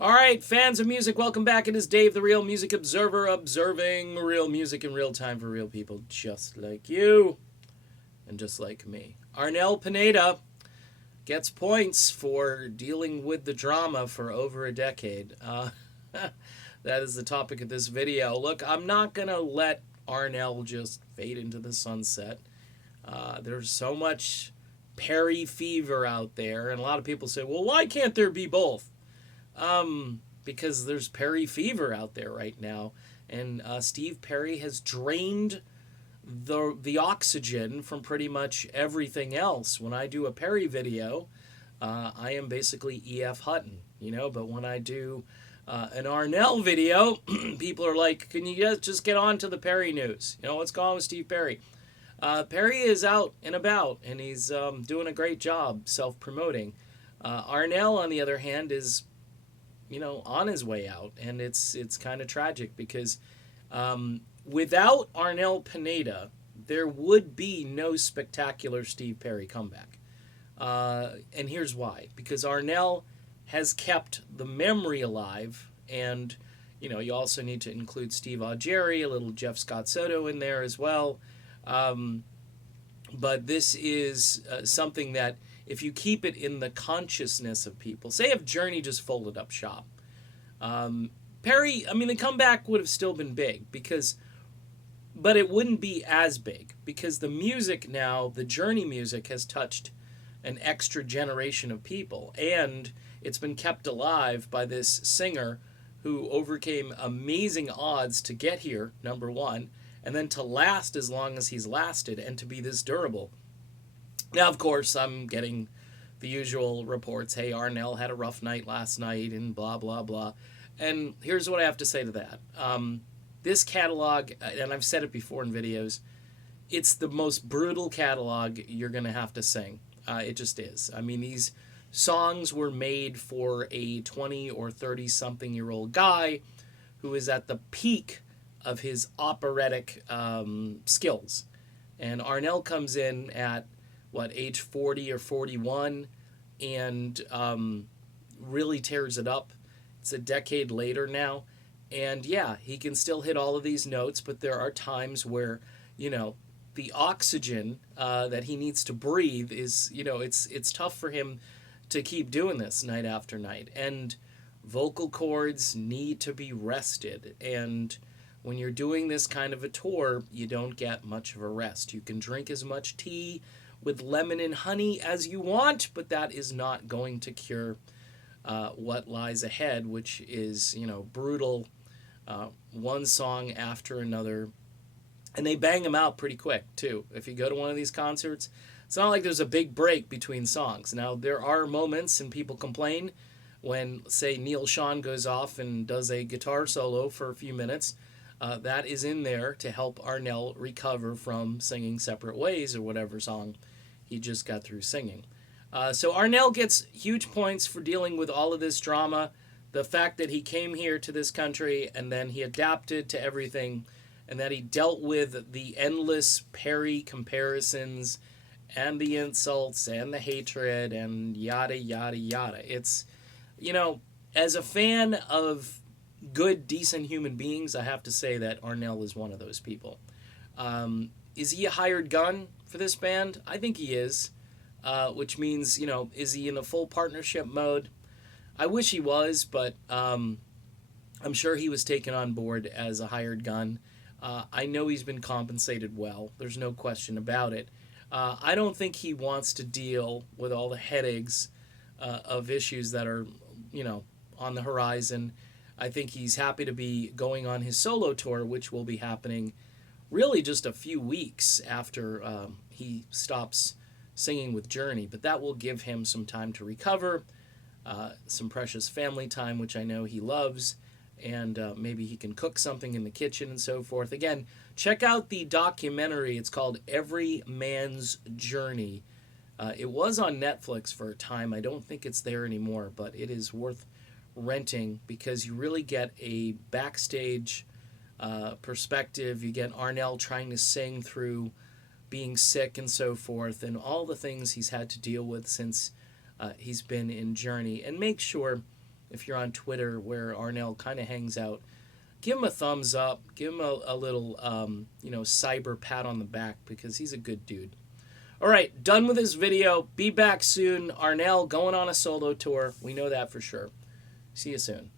All right, fans of music, welcome back. It is Dave, the Real Music Observer, observing real music in real time for real people just like you and just like me. Arnel Pineda gets points for dealing with the drama for over a decade. That is the topic of this video. Look, I'm not going to let Arnel just fade into the sunset. There's so much Perry fever out there, and a lot of people say, well, why can't there be both? Because there's Perry fever out there right now, and Steve Perry has drained the oxygen from pretty much everything else. When I do a Perry video, I am basically E.F. Hutton, but when I do an Arnel video, people are like, can you just get on to the Perry news? What's going on with Steve Perry? Perry is out and about, and he's doing a great job self-promoting. Arnel, on the other hand, is on his way out, and it's kind of tragic because without Arnel Pineda, there would be no spectacular Steve Perry comeback. And here's why: because Arnel has kept the memory alive, and you also need to include Steve Augeri, a little Jeff Scott Soto in there as well. But this is something that, if you keep it in the consciousness of people, say if Journey just folded up shop, Perry, the comeback would have still been big but it wouldn't be as big because the music now, the Journey music, has touched an extra generation of people, and it's been kept alive by this singer who overcame amazing odds to get here, number one, and then to last as long as he's lasted and to be this durable. Now, of course, I'm getting the usual reports. Hey, Arnel had a rough night last night and blah, blah, blah. And here's what I have to say to that. This catalog, and I've said it before in videos, it's the most brutal catalog you're going to have to sing. It just is. These songs were made for a 20 or 30-something-year-old guy who is at the peak of his operatic skills. And Arnel comes in at age 40 or 41, and really tears it up. It's a decade later now, and yeah, he can still hit all of these notes, but there are times where, the oxygen that he needs to breathe is, it's tough for him to keep doing this night after night, and vocal cords need to be rested, and when you're doing this kind of a tour, you don't get much of a rest. You can drink as much tea with lemon and honey as you want, but that is not going to cure what lies ahead, which is, brutal, one song after another. And they bang them out pretty quick, too. If you go to one of these concerts, it's not like there's a big break between songs. Now, there are moments, and people complain, when, say, Neil Schon goes off and does a guitar solo for a few minutes. That is in there to help Arnel recover from singing Separate Ways or whatever song he just got through singing. So Arnel gets huge points for dealing with all of this drama. The fact that he came here to this country and then he adapted to everything, and that he dealt with the endless Perry comparisons and the insults and the hatred and yada, yada, yada. It's, as a fan of good, decent human beings, I have to say that Arnel is one of those people. Is he a hired gun for this band? I think he is, which means, is he in a full partnership mode? I wish he was, but I'm sure he was taken on board as a hired gun. I know he's been compensated well. There's no question about it. I don't think he wants to deal with all the headaches of issues that are, on the horizon. I think he's happy to be going on his solo tour, which will be happening really just a few weeks after he stops singing with Journey. But that will give him some time to recover, some precious family time, which I know he loves, and maybe he can cook something in the kitchen and so forth. Again, check out the documentary. It's called Every Man's Journey. It was on Netflix for a time. I don't think it's there anymore, but it is worth renting because you really get a backstage perspective. You get Arnel trying to sing through being sick and so forth, and all the things he's had to deal with since he's been in Journey. And make sure if you're on Twitter where Arnel kind of hangs out, give him a thumbs up. Give him a little, cyber pat on the back because he's a good dude. All right, done with this video. Be back soon. Arnel going on a solo tour. We know that for sure. See you soon.